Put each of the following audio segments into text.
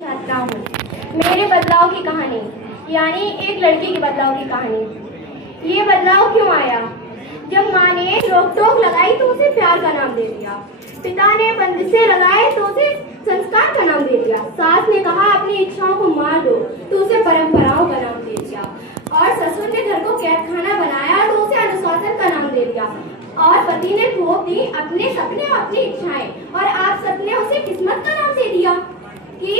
चाहता हूँ। मेरे बदलाव की कहानी, यानी एक लड़की के बदलाव की कहानी। ये बदलाव क्यों आया? जब माँ ने रोक टोक लगाई तो उसे प्यार का नाम दे दिया। पिता ने बंदिशें लगाए तो उसे संस्कार का नाम दे दिया। सास ने कहा अपनी इच्छाओं को मार दो तो उसे परंपराओं का नाम दे दिया। और ससुर ने घर को कैद खाना बनाया तो उसे अनुशासन का नाम दे दिया। और पति ने थोप दी अपने सपने और अपनी इच्छाएं, और आप सबने उसे किस्मत का नाम दे दिया कि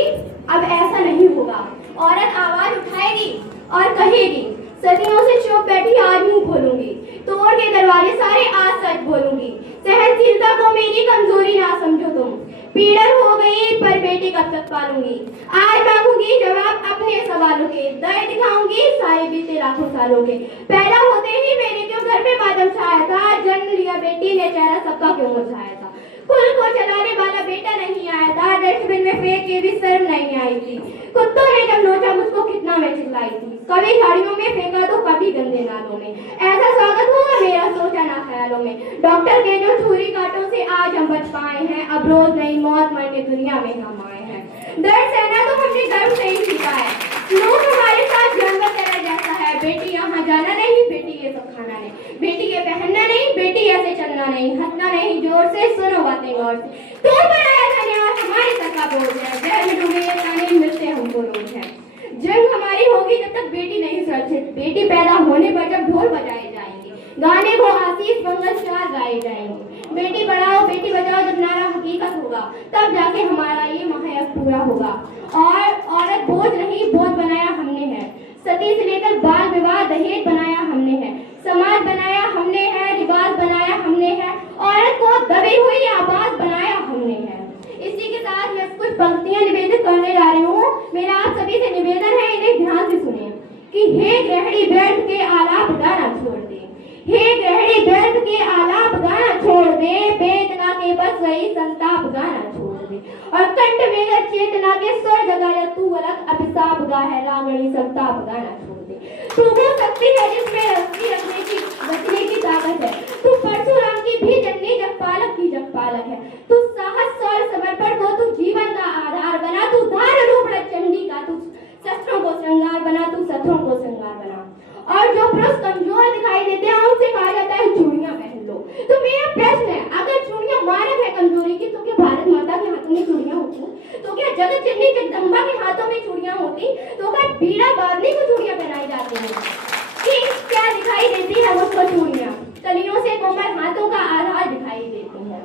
अब ऐसा नहीं होगा। औरत आवाज उठाएगी और कहेगी, सदियों से चुप बैठी आज मुंह खोलूंगी, तोड़ के दरवाजे सारे आज सच बोलूंगी। सहनशीलता को मेरी कमजोरी ना समझो तुम, पीड़न हो गई पर बेटी कब तक पालूंगी। आज मांगूंगी जवाब अपने सवालों के, दर्द दिखाऊंगी सारे बीते लाखों सालों के। पैदा होते ही मेरे क्यों घर में बादल छाया था, जन्म लिया बेटी ने चेहरा सबका क्यों मुरझाया था। पुल को चलाने वाला बेटा नहीं आया था, डस्टबिन में फेंक के भी शर्म नहीं आई थी। कुत्तों ने जब नोचा मुझको कितना मैं चिल्लाई थी, कभी झाड़ियों में फेंका तो कभी गंदे नालों में। ऐसा स्वागत हुआ मेरा सोचा ना ख्यालों में। डॉक्टर के जो छुरी कांटों से आज हम बच पाए हैं, अब रोज नई मौत मरने दुनिया में हम आए हैं। दर्द सहना तो हमने गर्व से ही सीखा है, लोग हमारे साथ जानवर तरह जैसा है। बेटी यहाँ जाना नहीं, बेटी ये सब खाना नहीं, बेटी ये पहनना नहीं, बेटी ऐसे चलना नहीं, हंसना नहीं, जोर से सुनो बातें गौर से। तो बनाया धन्यवाद हमारे सर का बोझ है, जहर में डूबे ये ताने मिलते हमको रोज है। जंग हमारी होगी जब तक बेटी नहीं सुरक्षित, बेटी पैदा होने पर जब ढोल बजाए जाएंगे, गाने को आशीष मंगल चार गाए जाएंगे। बेटी पढ़ाओ बेटी बचाओ जब नारा हकीकत होगा, तब जाके हमारा ये महायज्ञ पूरा होगा। और औरत बोझ नहीं, बोझ बनाया हमने है। सती से लेकर बाल विवाह दहेज बनाया हमने है, समाज बनाया हमने है, रिवाज बनाया हमने है, औरत को दबी हुई आवाज बनाया हमने है। इसी के साथ मैं कुछ पंक्तियां निवेदित करने जा रही हूँ। मेरा आप सभी से निवेदन है, इन्हें ध्यान से सुने कि हे गृहिणी बैठ के आलाप गाना छोड़ दे, हे गृहिणी बैठ के आलाप गाना छोड़ दे, वेदना के बस वही संताप गाना छोड़ दे, और कंठ में चेतना के स्वर जगा तू अलग अभिशाप गा है, रागणी संताप गाना छोड़ दे। तू वो शक्ति है जिसमें रस्सी रखने की ताकत है, तू परशुराम की भी जननी जगपालक की जगपालक है। तू साहस और समर्पण को तू जीवन का आधार बना, तू धार रूप चंडी का तू शस्त्रों को श्रृंगार बना, तू शस्त्रों को श्रृंगार बना। और जो पुरुष कमजोर दिखाई देते हैं उनसे कहा जाता है चूड़ियां पहन लो। तो मेरा प्रश्न है, अगर चूड़ियां मानक है कमजोरी की, तो क्या भारत माता के हाथों में चूड़ियां होती? तो क्या जगत जननी जगदम्बा के हाथों में चूड़ियां होती? तो क्या बीड़ा बांधने को चूड़ियां पहनाई जाती हैं? कि क्या दिखाई देती है मुझको चूड़ियां? कलियों से कोमल हाथों का आधार दिखाई देती है,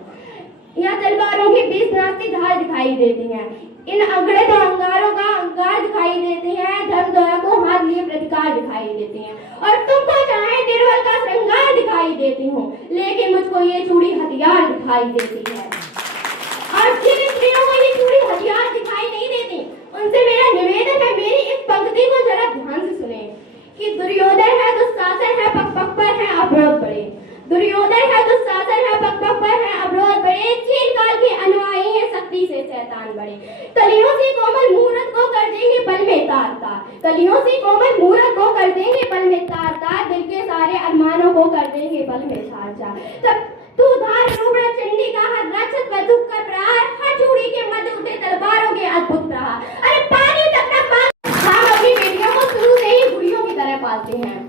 या तलवारों के बीच नाचती धार दिखाई देती हैं। इन अगड़े तो अंगारों का अंगार दिखाई देते हैं, धर्म द्वारा को हाथ लिए प्रतिकार दिखाई देते हैं। और तुमको चाहे निर्बल का श्रृंगार दिखाई देती हूँ, लेकिन मुझको ये चूड़ी हथियार दिखाई देती है। और जिन स्त्रियों को ये चूड़ी हथियार दिखाई नहीं देती, उनसे मेरा निवेदन है, मेरी इस पंक्ति को जरा ध्यान से सुने कि दुर्योधन है, दुशासन है, पग पग पर है अवरोध बड़े। दुर्योधन है, दुशासन है, पग पग पर है अवरोध बड़े। चीन काल के अनुयायी है, शक्ति से शैतान बड़े। कलियों से कोमल मूरत को कर देंगे पल में तार तार, कलियों से कोमल मूरत को कर देंगे पल में तार तार, दिल के सारे अरमानों को कर देंगे पल में छार छार। तब तू धार रूप चंडी का हर राक्षस पर दुख कर प्रहार, हर चूड़ी के मध्य उठे तलवारों के अद्भुत प्रहार। अरे पानी तक न पाल, हम अपनी बेटियों को शुरू से ही गुड़ियों की तरह पालते हैं।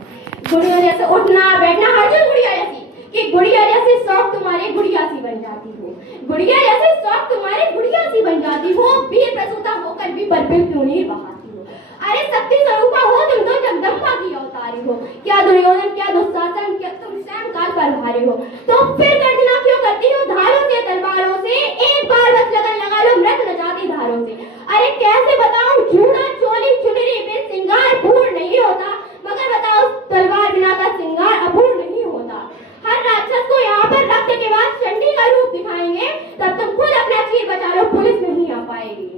गुड़ियों जैसे उठना बैठना, हर चीज गुड़िया जैसी, कि गुड़िया जैसे शौक तुम्हारे गुड़िया सी बन जाती हो, गुड़िया जैसे शौक तुम्हारे गुड़िया सी बन जाती हो, वीर प्रसूता होकर भी बलबिल क्यों नहीं बहाती हो। अरे शक्ति स्वरूपा हो तुम तो जगदम्बा की अवतारी हो, क्या दुर्योधन क्या दुशासन क्या तुम स्वयं काल पर भारी हो। तो फिर गर्जना क्यों करती हो धारों से तलवारों से, एक बार बस लगन लगा लो मृत न जाती धारों से। अरे कैसे बताऊं झूठा चोली चुनरी में सिंगार पूर्ण नहीं होता, मगर बताओ तलवार बिना का सिंगार अपूर्ण नहीं होता। हर राक्षस को यहाँ पर रक्त के बाद चंडी का रूप दिखाएंगे, तब तुम खुद अपना चीर बचा लो, पुलिस नहीं आ पाएगी।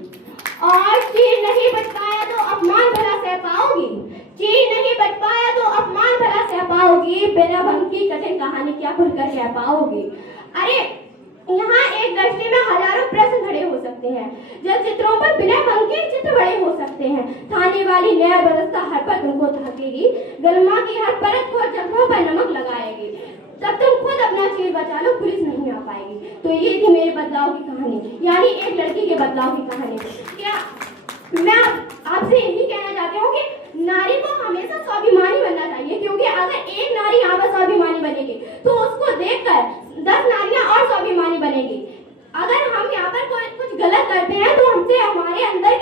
और चीर नहीं बच पाया तो अपमान भला सह पाओगी, चीर नहीं बच पाया तो अपमान भला सह पाओगी, बिना भंग की कठिन कहानी क्या खुलकर कह पाओगी। अरे यहाँ एक दृष्टि में हजारों प्रश्न खड़े हो सकते हैं, जब चित्रों पर बिना भंग के चित्र बड़े हो सकते हैं। थाने वाली न्याय व्यवस्था हर पर तुमको धाकेगी, गलमा की हर परत को जगहों पर नमक लगाएगी, तब तुम खुद अपना चीर बचा लो, पुलिस नहीं आ पाएगी। तो ये थी मेरे बदलाव की कहानी, यानी एक लड़की के बदलाव की कहानी। क्या आपसे यही कहना चाहती हूँ कि नारी को हमेशा स्वाभिमानी बनना चाहिए, क्योंकि अगर एक नारी यहाँ पर स्वाभिमानी बनेगी तो उसको देखकर 10 नारियां और स्वाभिमानी बनेगी। अगर हम यहाँ पर कोई कुछ गलत करते हैं तो हमसे हमारे अंदर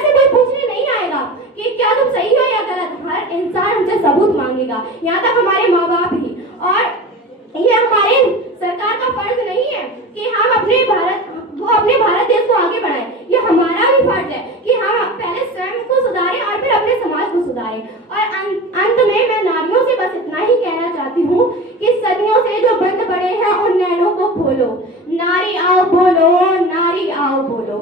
से कोई पूछने नहीं आएगा कि क्या तुम सही हो या गलत। हर इंसान हमसे सबूत मांगेगा, यहाँ तक हमारे माँ बाप ही। और ये हमारे सरकार का फर्ज नहीं है कि हम अपने भारत देश को आगे बढ़ाएं। ये हमारा भी फर्ज है कि हम पहले स्वयं को सुधारें और फिर अपने समाज को सुधारें। और अंत में मैं नारियों से बस इतना ही कहना चाहती हूँ कि सदियों से जो बंद पड़े हैं उन नैनों को खोलो। नारी आओ बोलो, नारी आओ बोलो।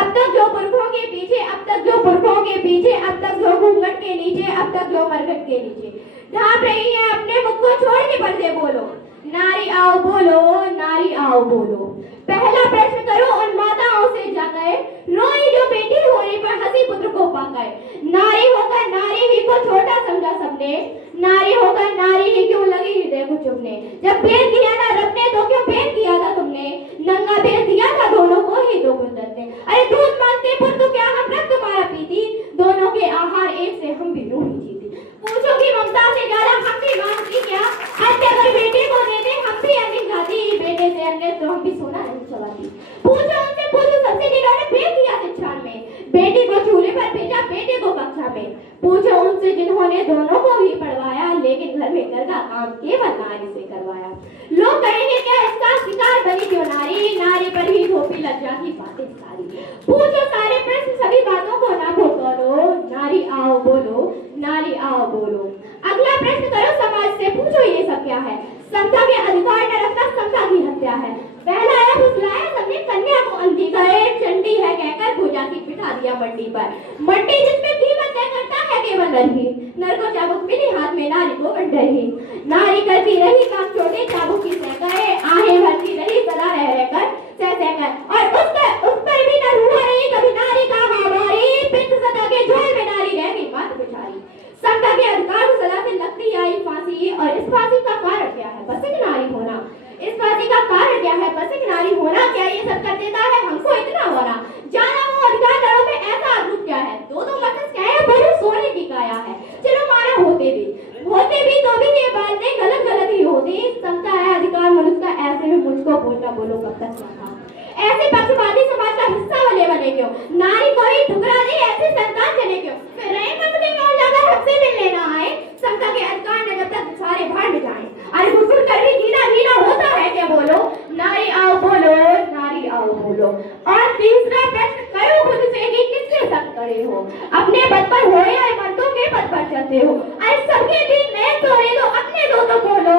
अब तक जो पुरखों के पीछे, अब तक जो पुरखों के पीछे, अब तक जो घूंघट के नीचे, अब तक जो मरघट के नीचे ढांप रही है अपने मुख को छोड़ के पर्दे बोलो। नारी आओ बोलो, नारी आओ बोलो। पहला प्रश्न करो उन माताओं से जाकर, रोई जो बेटी होने पर हंसी पुत्र को पाकर। नारी होकर नारी ही को छोटा समझा सबने, नारी होकर नारी ही क्यों लगी हृदय को चुभने। जब भेद दिया था रब ने तो क्यों भेद किया था तुमने, नंगा भेद दिया था दोनों को ही दो कुदरत ने। अरे दूध मांगते पुर तो क्या हम रक्त तुम्हारा पीती, दोनों के आहार एक से हम भी यूं ही जीती। पूछो कि ममता से ज्यादा हम भी मांगती क्या, आज अगर बेटे को देते हम भी अन्य खाती, बेटे से अन्य तो हम भी सोना नहीं चबाती। पूछो उनसे, पूछो सबसे जिन्होंने भेज दिया शिक्षा में, बेटी को चूल्हे पर भेजा बेटे को कक्षा में। पूछो उनसे जिन्होंने दोनों को ही पढ़वाया, लेकिन घर में घर का काम केवल नारी से करवाया। लोग कहेंगे क्या इसका शिकार बनी क्यों नारी, नारी पर ही थोपी लज्जा की बातें सारी। पूछो सारे प्रश्न सभी बातों को ना भोगो, नारी आओ बोलो, नारी आओ बोलो। अगला प्रश्न करो समाज से, पूछो ये सब क्या है। समता के अधिकार न रखना समता की हत्या है। बहलाया फुसलाया सबने कन्या को अंधी गए, चंडी है कहकर पूजा की बिठा दिया मंडी पर। मंडी जिसमें कीमत तय करता है केवल नर ही, नर को चाबुक मिली हाथ में नारी को अंडर ही। नारी करती रही काम छोटे चाबुक की सह गए, आहें भरती रही सदा रह रहकर सह कर। और उस पर भी न रूठा रही कभी नारी का हमारी, पितृ सदा के झोल में नारी रह गई मात बिचारी। समता के अधिकार को सदा से लगती आई फांसी, और इस फांसी का कारण क्या है, बस एक नारी होना। इस फांसी का कारण क्या है, बस एक नारी होना। क्या ये सब कर देता है हमको इतना होना, जाना वो अधिकार लड़ो में ऐसा अद्भुत क्या है। दो मस्तिष्क है बड़े सोने की काया है, चलो माना होते भी तो भी ये बातें गलत ही होती। समता है अधिकार मनुष्य का, ऐसे में मुझको बोलना बोलो कब तक था। ऐसे पक्षपाती समाज का हिस्सा बने क्यों, नारी को ही ठुकरा दे ऐसे संतान जने क्यों। फिर रहे मसले में और ज्यादा हमसे मिलने ना आए, समता के अधिकार न जब तक सारे भाड़ में जाए। अरे गुटगुट कर भी जीना होता है क्या बोलो, नारी आओ बोलो, नारी आओ बोलो। और तीसरा प्रश्न करो खुद से कि किसके साथ खड़े हो, अपने पद पर हो या मर्दों के पद पर चलते हो। अरे सबके दिन नए तोड़े दो अपने दो तो बोलो,